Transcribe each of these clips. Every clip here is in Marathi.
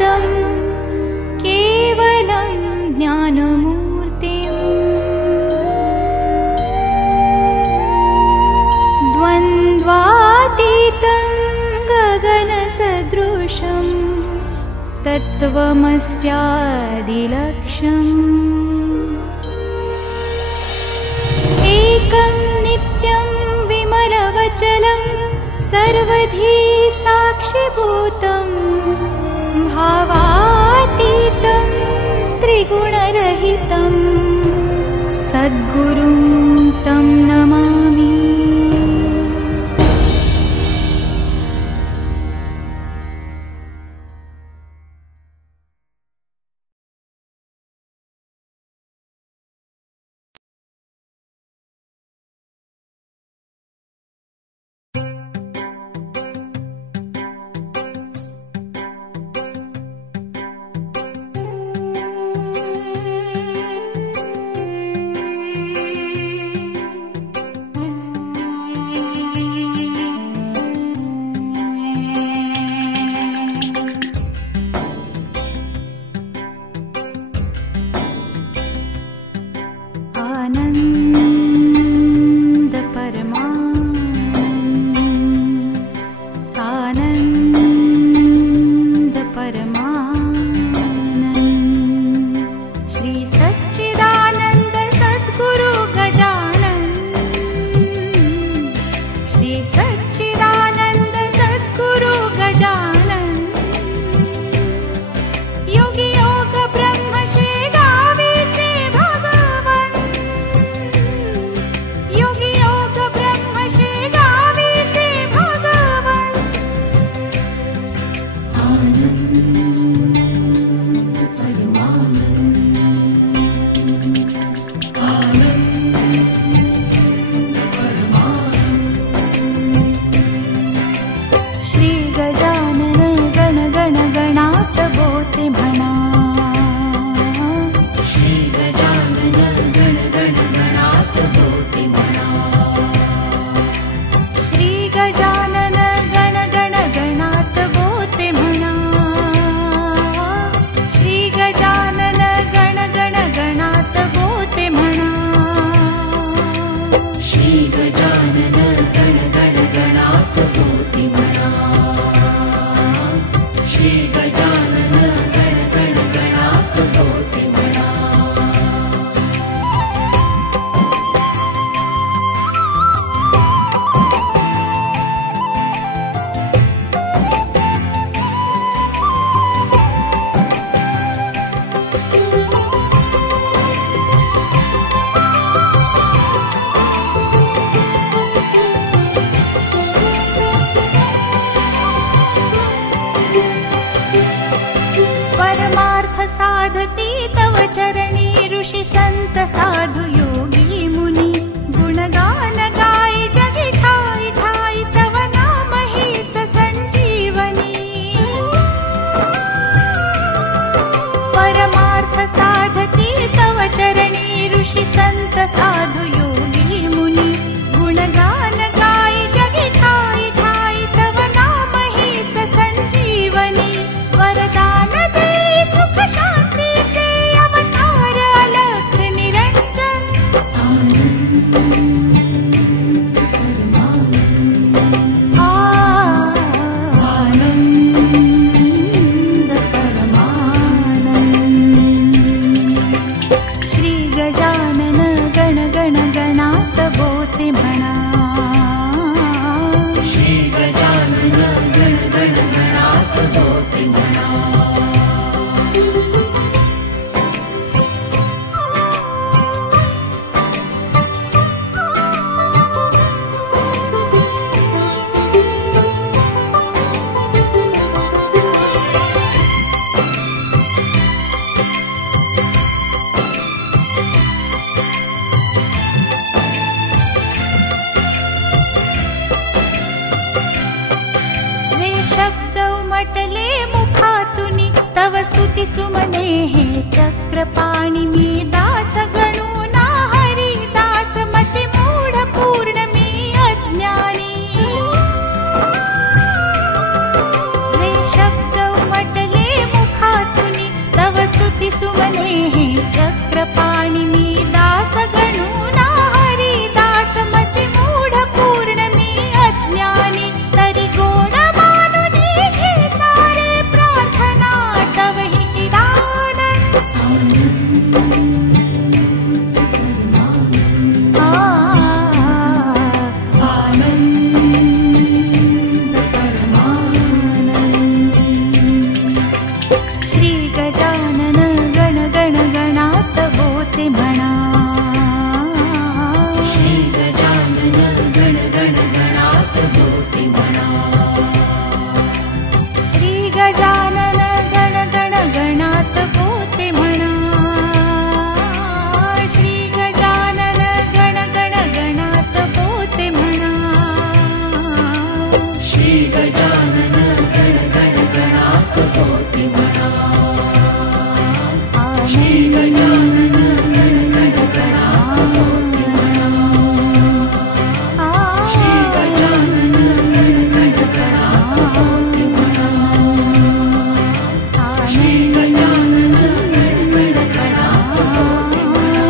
ज्ञानानन्दं केवलं ज्ञानमूर्तिम् द्वन्द्वातीतं गगनसदृशं तत्त्वमस्यादिलक्ष्यम् एकं नित्यं विमलवचलं सर्वधी साक्षिभूतं भावातीतं त्रिगुणरहितं सद्गुरुं तं नमामि। सुमने हे चक्रपाणि मी दास गणू ना हरि दास मति मूढ पूर्ण मी अज्ञानी जे शब्द उमटले मुख स्नेहे चक्रपाणी मी दास गणू ना हरिदास मती मूढ पूर्ण मी अज्ञानी तरी गोड मानुनी घे सारे प्रार्थना तव हि चिदानंद श्री गजानन गण गण गणात होते म्हणा श्री गजानन गण गण गणात होते म्हणा श्री गजानन गण गण गणात होते म्हणा श्री गजानन गण गण गणात होते म्हणा श्री गजानन गण गण गणात होते म्हणा श्री गजानन गण गण गणात होते म्हणा श्री गजानन गण गण गणात होते म्हणा श्री गजानन गण गण गणात होते म्हणा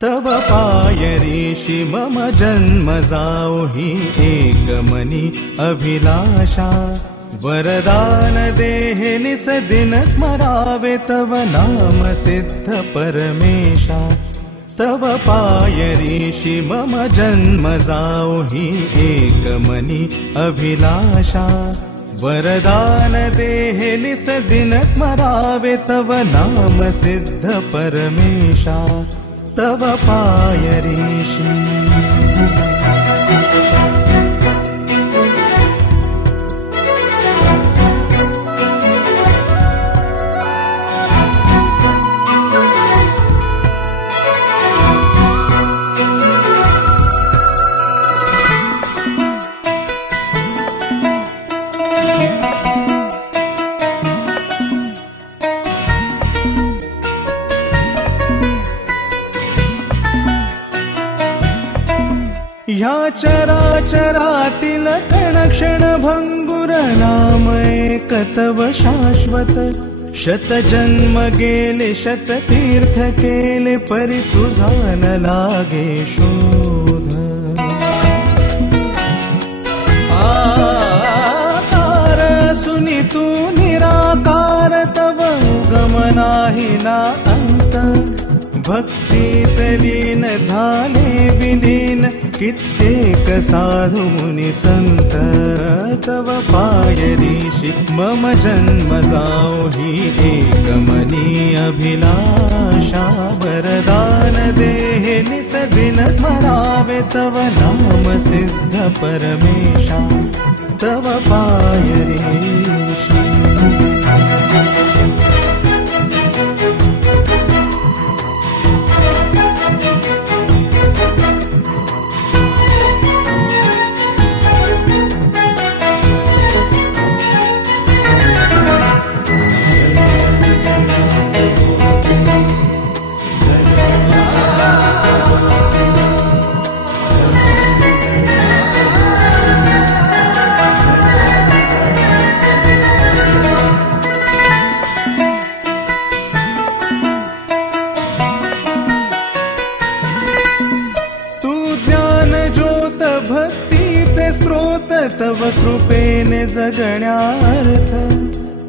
तव पाय ऋषि मम जन्म जाओ हि एकमनी अभिलाषा वरदान देहे निसदिन स्मरावे तव नाम सिद्ध परमेशा तव पाय ऋषि मम जन्म जाओ हि एकमनी अभिलाषा वरदान देहे निसदिन स्मरावे तव नाम सिद्ध परमेशा तव पाय ऋषि ह्या चराचरातील कणक्षण भंगुर नाम एक तव शाश्वत शत जन्म गेले शत तीर्थ केले परि तुझा न लागे शोध आकार सुनी तू निराकार तव उगम नाही ना अंत भक्तीत लीन झाले विलीन कित्येक साधु मुनि संत तव पाय ऋषि मम जन्म जाओ हि एकमनी अभिलाषा वरदान देहे निसदिन स्मरावे तव नाम सिद्ध परमेशा तव पाय ऋषि तव कृपेने जगण्यार्थ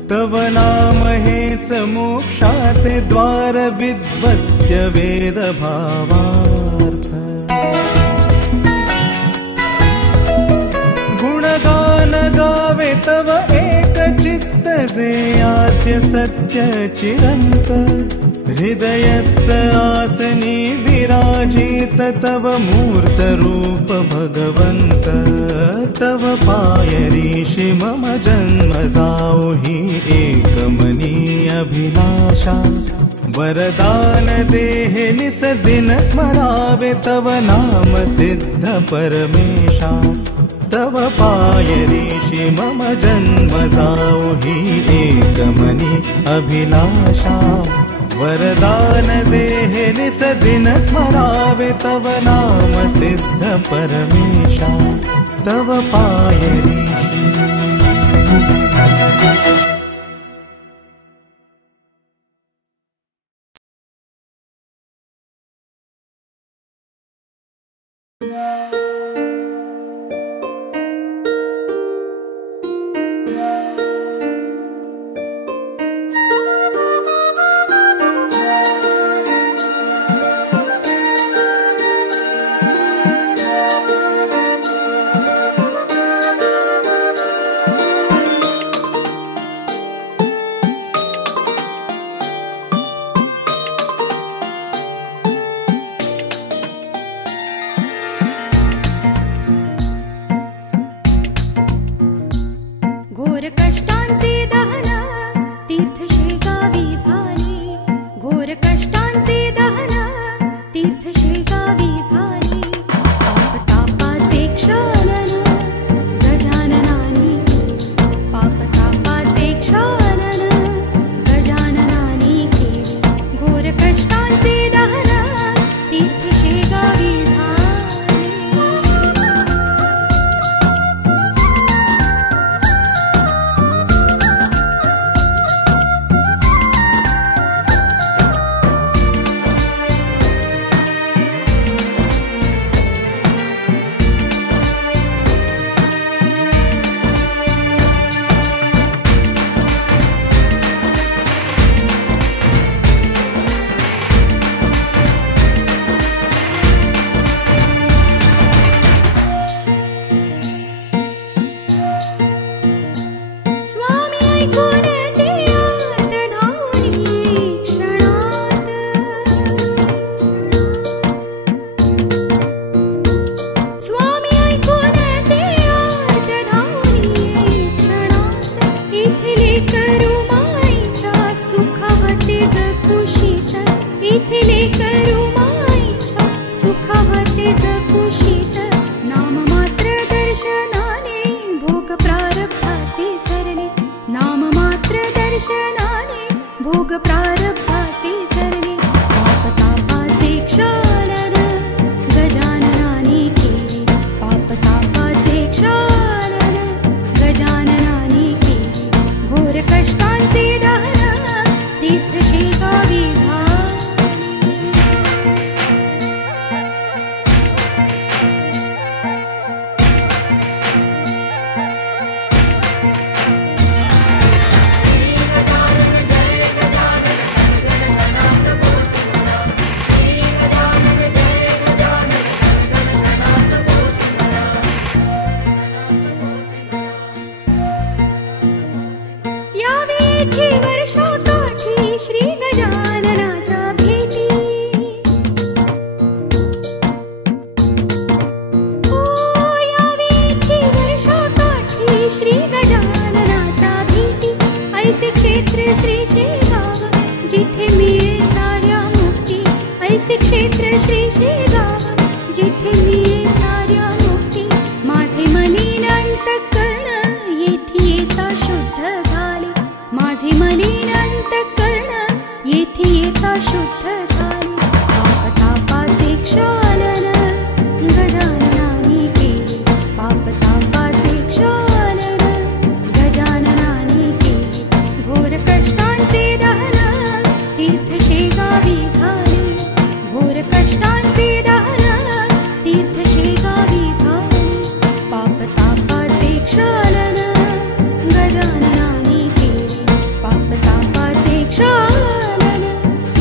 तव नाम हेच मोक्षाचे द्वार विद्वत्य वेद भावार्थ स्मरावे तव एक चित्त जे आद्य सत्य चिरंत हृदयस्थ आसनी विराजित तव मूर्त रूप भगवंत तव पाय ऋषि मम जन्म जाओ हि एक मनी अभिलाषा वरदान देहे निस दिन स्मरावे तव नाम सिद्ध परमेशा तव पाय ऋषि मम जन्म जाओ हि एक मनी अभिलाषा वरदान देहे निस दिन स्मरावे तव नाम सिद्ध परमेशा तव पाय ऋषि।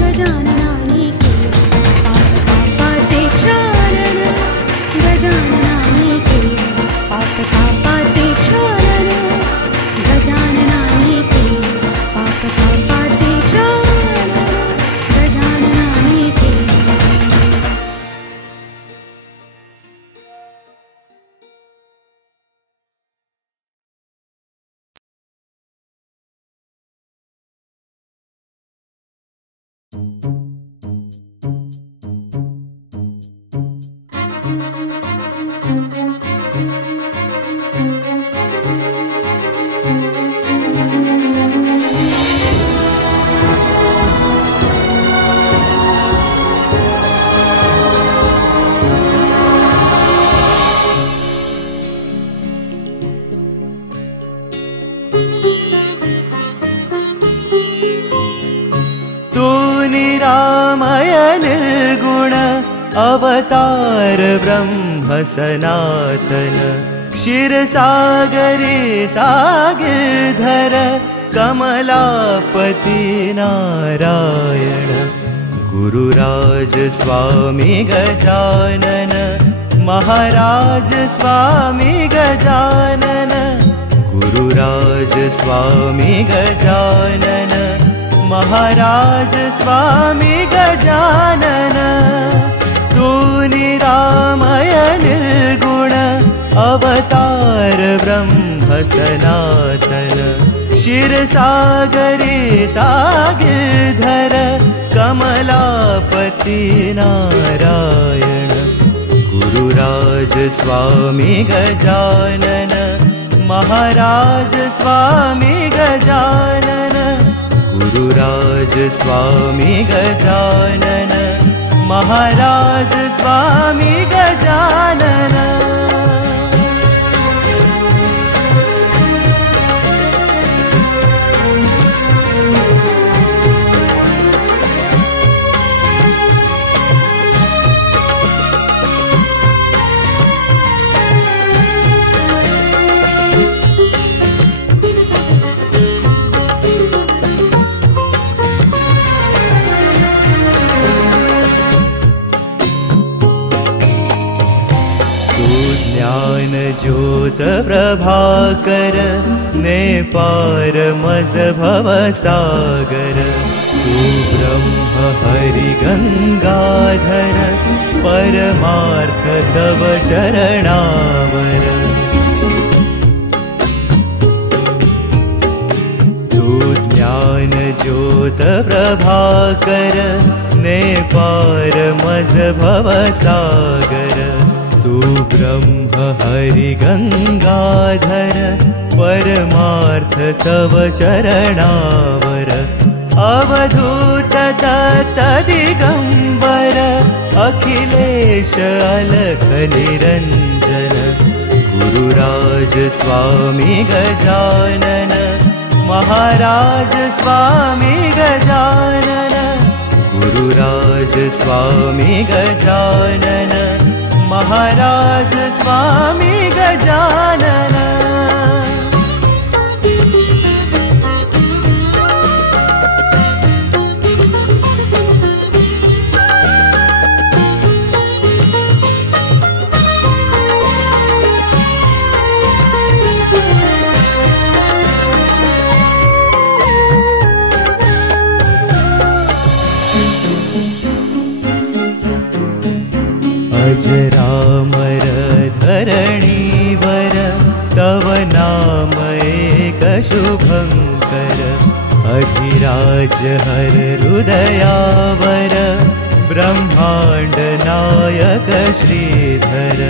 गजाननानि अवतार ब्रह्म सनातन क्षीरसागरे सागिरधर कमलापति नारायण गुरुराज स्वामी गजानन महाराज स्वामी गजानन गुरुराज स्वामी गजानन महाराज स्वामी गजानन तू निरामय निर्गुण अवतार ब्रह्म सनातन क्षीरसागरे सागिरधर कमलापति नारायण गुरुराज स्वामी गजानन महाराज स्वामी गजानन गुरुराज स्वामी गजानन महाराज स्वामी गजानन ज्योत प्रभाकर ने पार मज भव सागर तू ब्रह्म हरि गंगाधर परमार्थ तव चरणावर तू ज्ञान ज्योत प्रभाकर ने पार मज भव सागर तू ब्रह्म हरि गंगाधर परमार्थ तव चरणावर अवधूत तदिगंबर अखिलेश अलख निरंजन गुरुराज स्वामी गजानन महाराज स्वामी गजानन गुरुराज स्वामी गजानन महाराज स्वामी गजानन अजरामर धरणीवर तव नाम एक शुभंकर अधिराज हर हृदयावर ब्रह्मांड नायक श्रीधर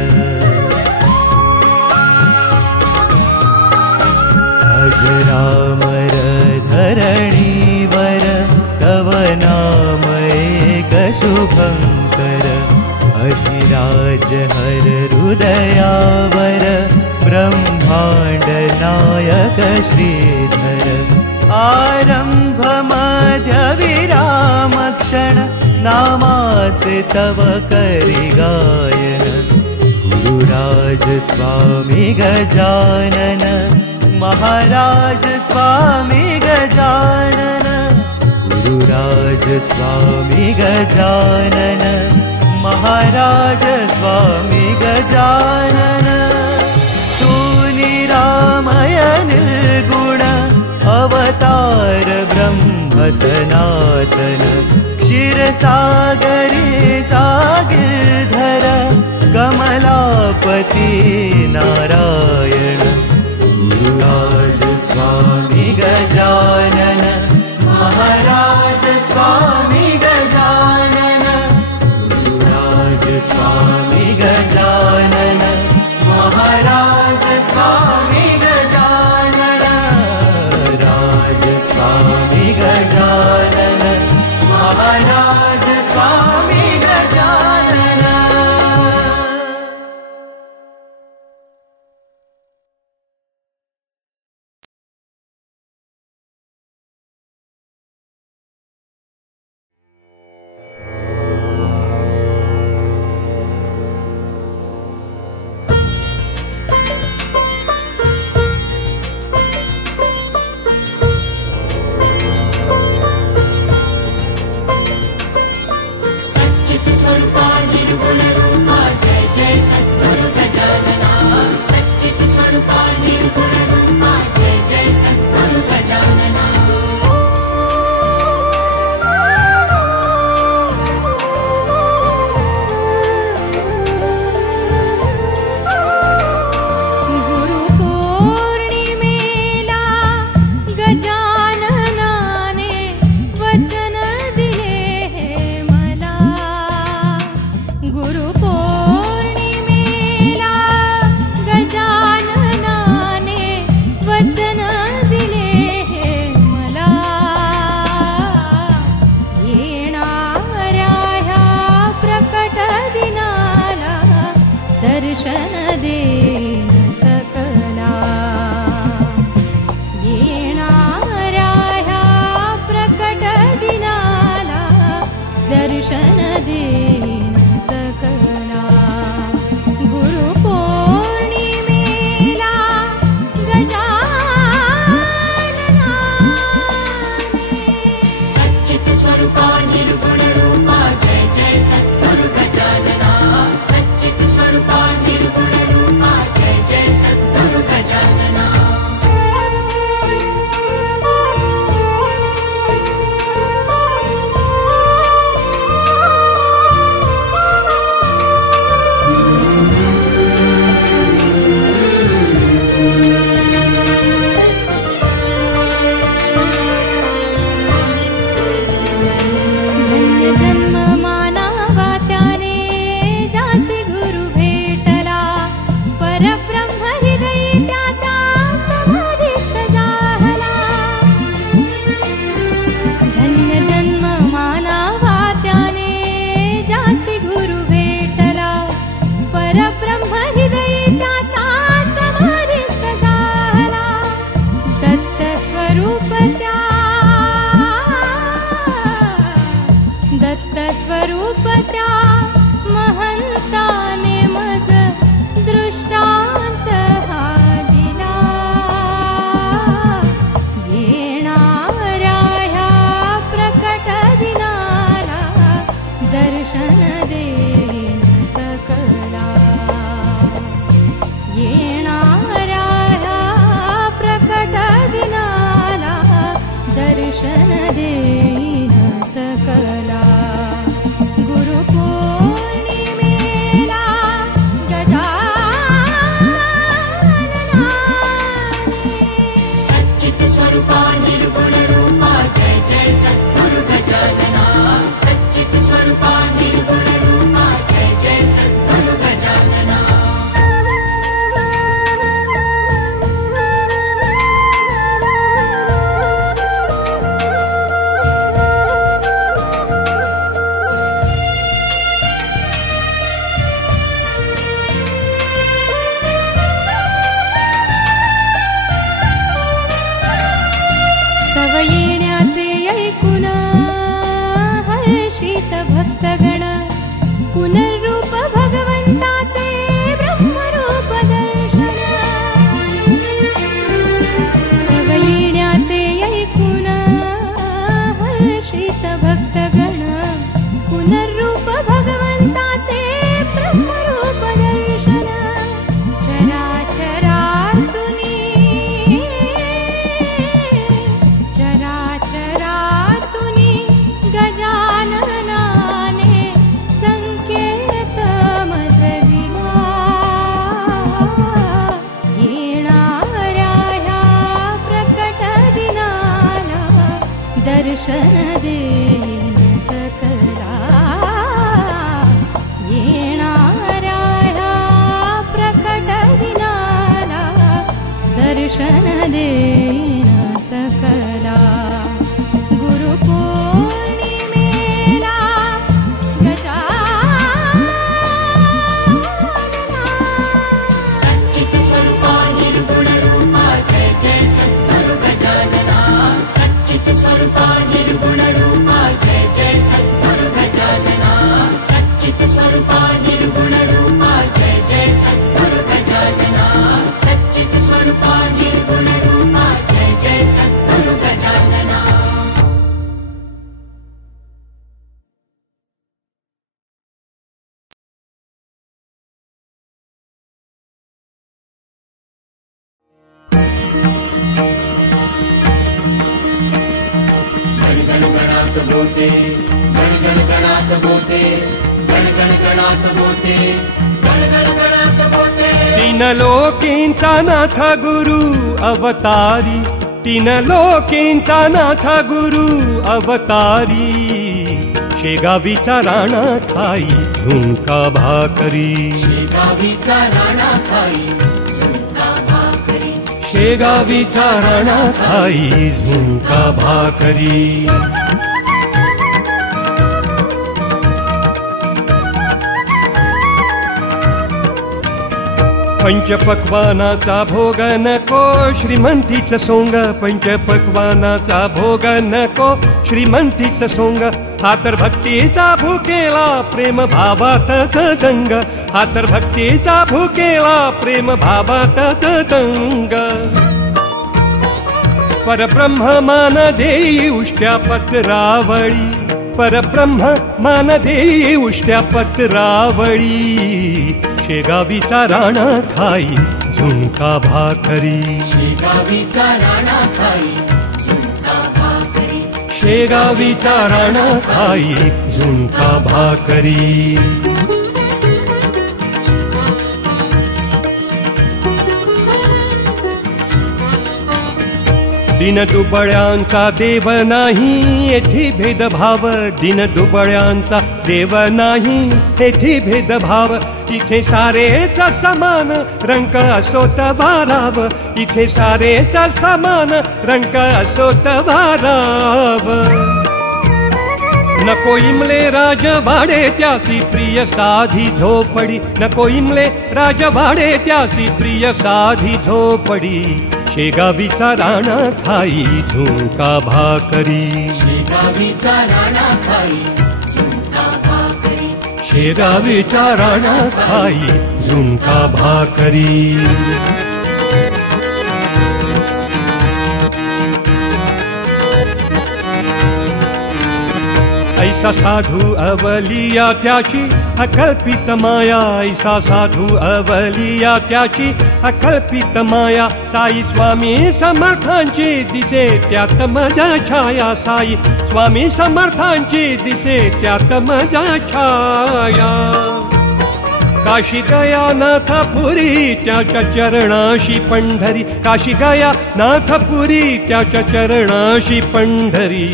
अजरामर धरणीवर तव नाम एक शुभंकर अधिराज हर हृदयावर ब्रह्मांड नायक श्रीधर आरंभ मध्य विराम क्षण नामाचे तव करी गायन गुरुराज स्वामी गजानन महाराज स्वामी गजानन गुरुराज स्वामी गजानन महाराज स्वामी गजानन तू निरामय निर्गुण अवतार ब्रह्म सनातन क्षीरसागरे सागिरधर कमलापति नारायण गुरुराज स्वामी गजानन महाराज स्वामी गजानन गुरुराज स्वामी गजानन महाराज स्वामी गजानन राज स्वामी गजानन महाराज स्वामी गजानन दर्शन देईन सकला गुरुपौर्णिमेला गजाननाने सच्चित स्वरूपा निर्गुण रूपा जय जय सद्गुरु गजानना सच्चित स्वरूपा निर्गुण रूपा जय जय सद्गुरु गजानना तव येण्याचे ऐकून हर्षित भक्तगण पुनर्रूप भगवंताचे ब्रह्मरूप दर्शन तव येण्याचे ऐकून हर्षित भक्तगण पुनर्रूप भगवंताचे ब्रह्मरूप दर्शन चराचरातुनी चराचरातुनी गजाननाने संकेत मधविला येणाऱ्या ह्या प्रकट दिनाला दर्शन देईन सकला येणाऱ्या ह्या प्रकट दिनाला दर्शन देईन सकला गुरुपौर्णिमेला गजानना सच्चित स्वरूपा निर्गुण रूपा जय जय सद्गुरु गजानना सच्चित स्वरूपा निर्गुण रूपा जय जय सद्गुरु गजानना सच्चित स्वरूपा निर्गुण रूपा जय जय सद्गुरु गजानना सच्चित स्वरूपा निर्गुण रूपा जय जय सद्गुरु गजानना गण गण गणात बोते गण गण गणात बोते गण गण गणात बोते गण गण गणात बोते तीन लोकींचा नाथ गुरु अवतारी तीन लोकींचा नाथ गुरु अवतारी शेगावीचा राणा खाई झुणका भाकरी शेगावीचा राणा खाई झुणका भाकरी शेगावीचा राणा खाई झुणका भाकरी पंचपक्वानाचा भोग नको श्रीमंतीचं सोंग पंचपक्वानाचा भोग नको श्रीमंतीचं सोंग हा तर भक्तीचा भुकेला प्रेम भावातच दंग हा तर भक्तीचा भुकेला प्रेम भावातच दंग परब्रह्म मान देई उष्ट्या पत्रावळी परब्रह्म मान देई उष्ट्या पत्रावळी शेगावीचा राणा खाई झुणका भाकरी शेगावीचा राणा खाई झुणका भाकरी शेगावीचा राणा खाई झुणका भाकरी दिन दुबळ्यांचा देव नाही येथे भेदभाव दिन दुबळ्यांचा देव नाही येथे भेदभाव इथे सारेच समान रंग असोत भाराव इथे सारेच समान रंग असोत भाराव नको इमले राजवाडे त्यासी प्रिय साधी झोपडी नको इमले राजवाडे त्यासी प्रिय साधी झोपडी शेगावीचा राणा खाई झुणका भाकरी शेगावीचा राणा खाई झुणका भाकरी शेगावीचा राणा खाई झुणका भाकरी ऐसा साधू अवलिया त्याची अकल्पित माया ऐसा साधू अवलिया त्याची अकल्पित माया साई स्वामी समर्थांची दिसे त्यात मजा छाया साई स्वामी समर्थांची दिसे त्यात मजा छाया काशी गया नाथपुरी त्याच्या चरणाशी पंढरी काशी गया नाथपुरी त्याच्या चरणाशी पंढरी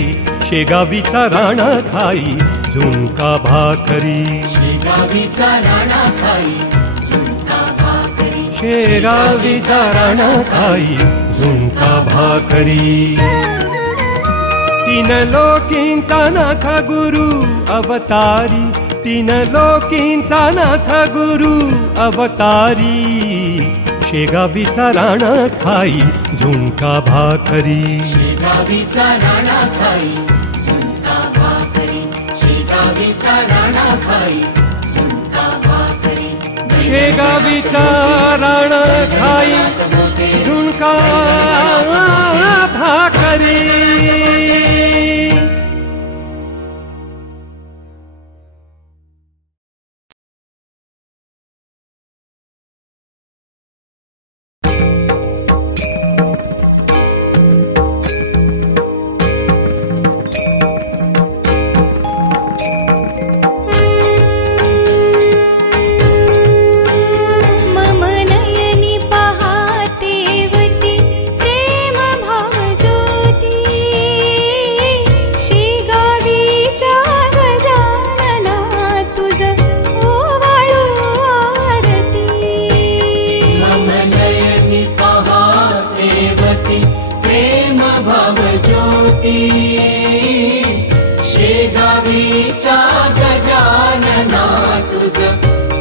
शेगावीचा राणा खाई झुणका भाकरी शेगावीचा राणा खाई झुणका भाकरी शेगावीचा राणा खाई झुणका भाकरी तीन लोकींचा नाथ गुरु अवतारी तीन लोकींचा नाथ गुरु अवतारी शेगावीचा राणा खाई झुणका भाकरी शेगावीचा राणा खाई झुणका भाकरी शेगावीचा राणा खाई झुणका भाकरी शेगावीचा राणा खाई झुणका भाकरी शेगावीच्या गजानना तुझ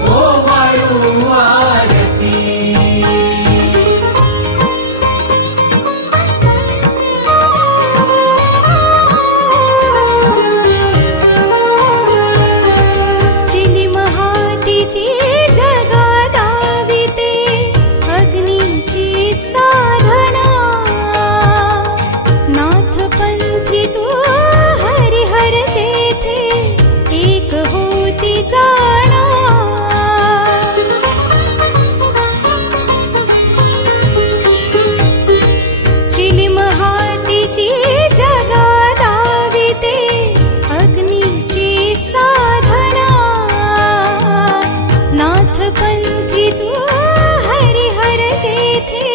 ओवाळू आरती चिली महातीची जगादाविते अग्नीची साधना नाथ पंथी तू हरिहर जेथे एक होती जाणा चिली महातीची जगादाविते अग्नीची साधना नाथ पंथी तू हरिहर जेथे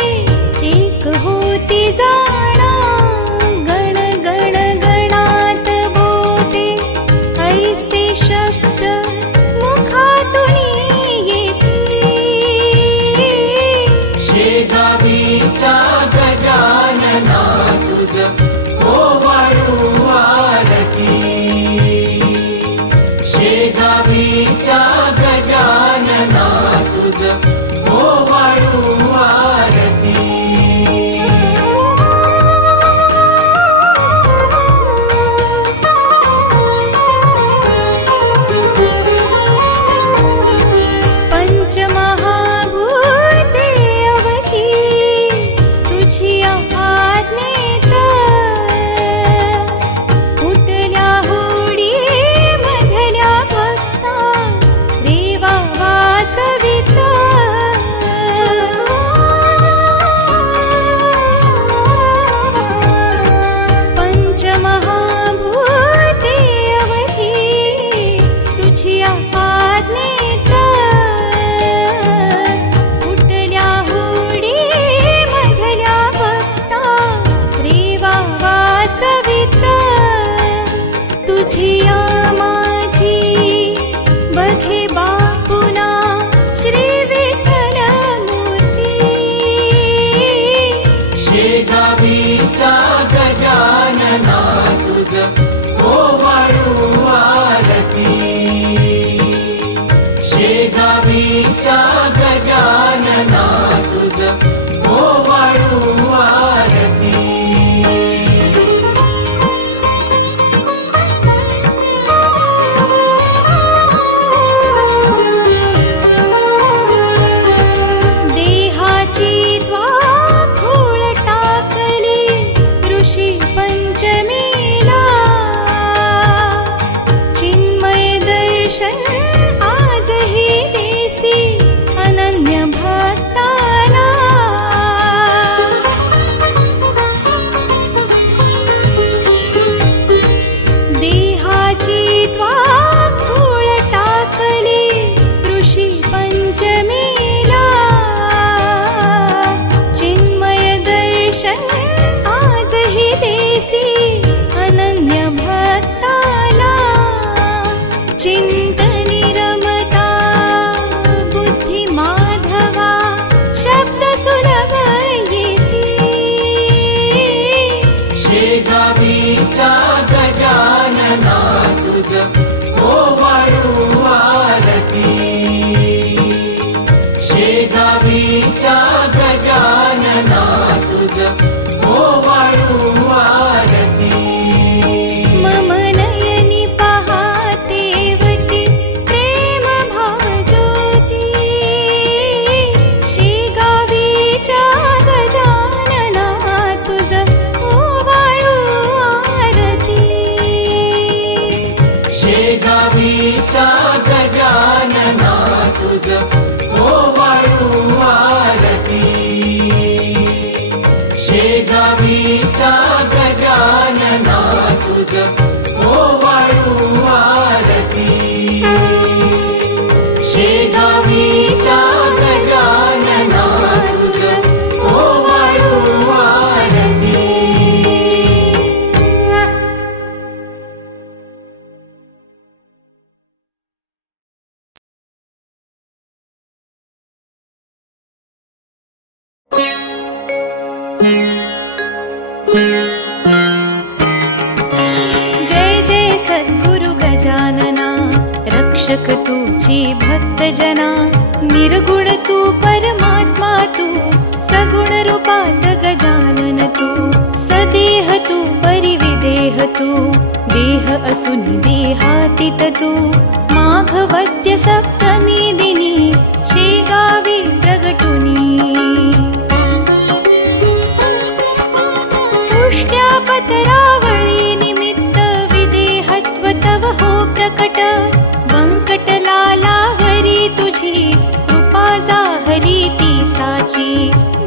एक होती जाणा गण गण गणात बोते ऐसे शब्द मुखातून येते शेगावीच्या गजानना तुझ ओवाळू आरती शेगावीच्या गजानना तुझ ओवाळू आरती पंचमहाभूते अवघी तुझी आज्ञेत उठल्या होडी मधल्या भक्ता देवा वाचवित पंचमहाभूते अवघी तुझी आज्ञेत उठल्या होडी मधल्या भक्ता देवा वाचवित तुझी माझी बघे बापुना श्री विठ्ठल मूर्ती शेगावीच्या गजानना तुझ ओवाळू आरती शेगावीच्या गजानना तुझ ओवाळू आरती देहाची द्वाखोळ टाकली ऋषी पंचमीला शेगावीच्या गजानना तुझ ओवाळू आरती शेगावीच्या गजानना तुझ ओवाळू आरती मम नयनी पाहतेवती प्रेम भाव ज्योती शेगावीच्या गजानना तुझ ओवाळू आरती शेगावीच्या गजानना तुझ ओवाळू आरती शेगावीच्या गजानना तुझ ओवाळू आरती शेगावीच्या गजानना तुझ ओवाळू आरती जय जय सद्गुरु गजानना रक्षक तुझी भक्त जना निर्गुण तू परमात्मा तू सगुण रूपात गजानन तू सदेह तू परिविदेह तू देह असून देहातीत तू माघवद्य सप्तमी दिनी शेगावी प्रगटुनी तुष्ट्या पतरावळी निमित्त विदेहत्व तव हो प्रकट वंकटलालावरी तुझी कृपा जाहरी ती साची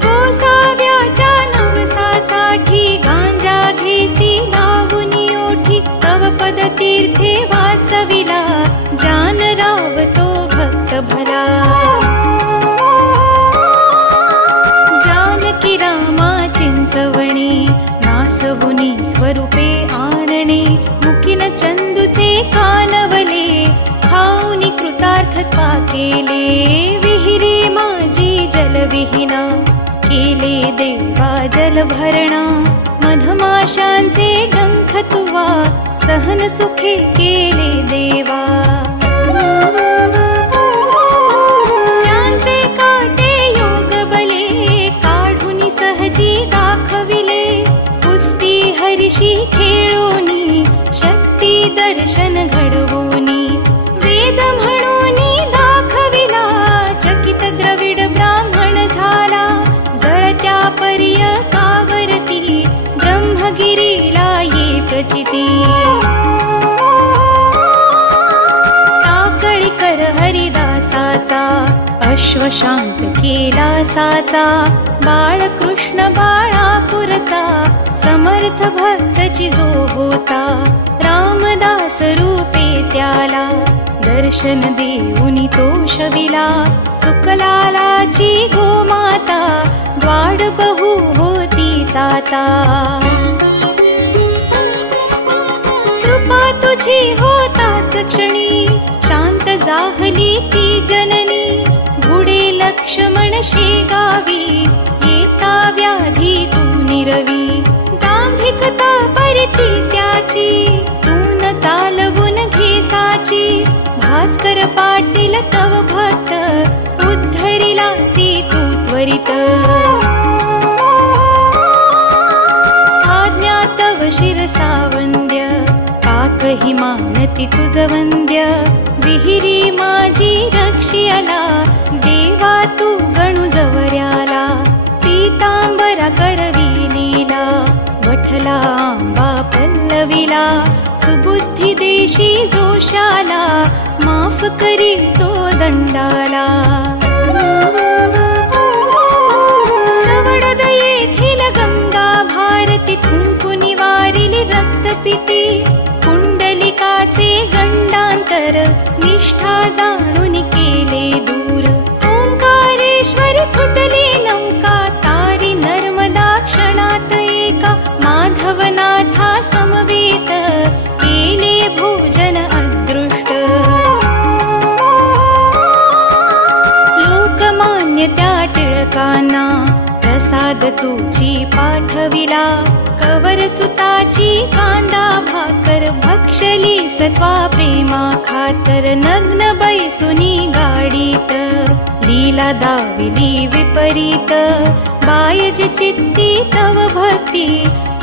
गोसाव्याच्या नवसासाठी गांजा घेसी लावुनी ओठी तव पद तीर्थे वाचविला जानराव तो भक्त भला जानकी रामा चिंचवणे नासवुनी स्वरूपे आणणे मुखिन चंदुचे कानवले खाऊनी कृतार्थत्वा केले विहिरी माझी जलविहीना केले देवा जलभरणा मधमाशांचे डंख तुवा सहन सुखे केले देवा त्यांचे काटे योग बले काढूनी सहजी दाखविले कुस्ती हरिशी खेळोनी शक्ती दर्शन घडवोनी वेद म्हणूनी दाखविला चकित द्रविड ब्राह्मण झाला जळत्या पर्य कावरती ब्रह्मगिरीला ये प्रचिती टाकळीकर हरिदासाचा अश्वशांत केला साचा बाळकृष्ण बाळापूरचा समर्थ भक्तची जो होता रामदास रूपे त्याला दर्शन देऊनी तो शविला सुकलालाची गोमाता द्वाड बहु होती ताता कृपा तुझी होताच क्षणी शांत जाहली ती जननी घुडे लक्ष्मण शेगावी येता व्याधी तू निरवी दांभिकता परिती त्याची तू न चालवून घेसाची भास्कर पाटील तव भक्त उद्धरिलासी तू त्वरित आज्ञा तव शिरसा वंद्य काकही मानती तुझ वंद्य विहिरी माझी रक्षियाला देवा तू गणू जवऱ्याला पीतांबरा करविलीला वठला आंबा पल्लविला सुबुद्धी देशी जोशाला माफ करी तो दंडाला सवडद येथील गंगा भारती थुंकू निवारिली रक्तपिती कुंडलिकाचे गंडांतर निष्ठा जाणून केले दूर ओंकारेश्वरी फुटली नौका तारी नर्मदा क्षणात एका माधवनाथा समवेत केले भोजन अदृष्ट लोकमान्य त्या टिळकांना प्रसाद तुझी पाठविला कवर सुताची कांदा भाकर भक्षली सत्वा प्रेमा खातर नग्न बैसुनी गाडीत लीला दाविली विपरीत बायज चित्ती तव भक्ती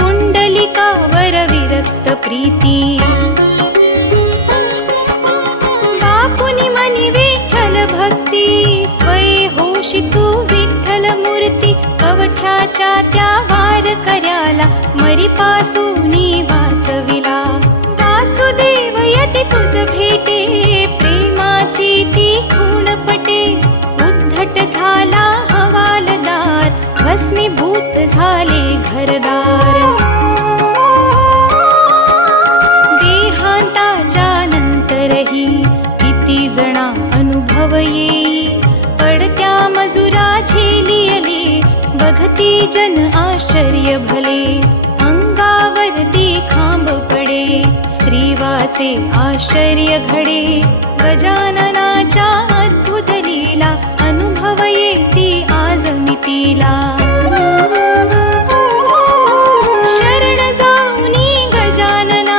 पुंडलिकावर विरक्त प्रीती बापुनी मनी विठ्ठल भक्ती स्वय होशी तू विठ्ठल मूर्ती कवठ्याच्या त्या वार कर्याला मरीपासूनी वाचविला वासुदेव यती तुझ भेटे प्रेमाची ती खूण पटे उद्धट झाला हवालदार भस्मीभूत झाले घरदार देहांताच्या नंतरही किती जणा अनुभव येई पडत्या मजुरा झेलियले बघती जन आश्चर्य भले अंगावरती खांब पडे स्त्रीवाचे आश्चर्य घडे गजाननाच्या अद्भुत लीला अनुभव येती आज मितीला शरण जाऊनी गजानना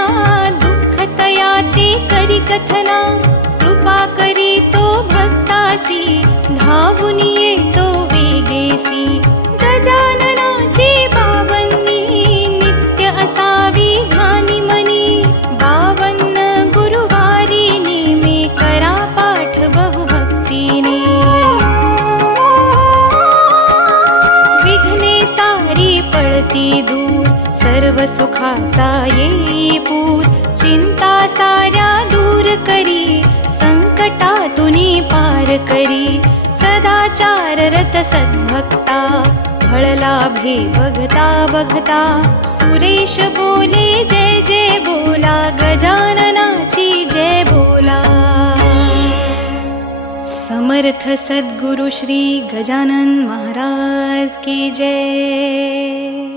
दुःख तया ते करी कथना कृपा करी तो भक्तासी धावुनी येतो वेगेसी गजाननाची बावन्नी नित्य असावी ध्यानी मनी बावन्न गुरुवारी नेमे करा पाठ बहुभक्तीने विघ्ने सारी पळती दूर सर्व सुखाचा येई पूर चिंता साऱ्या दूर करी संकटातुनी पार करी सदाचार रत सद्भक्ता फळ लाभे बघता बघता सुरेश बोले जय जय बोला गजाननाची जय बोला समर्थ सद्गुरु श्री गजानन महाराज की जय।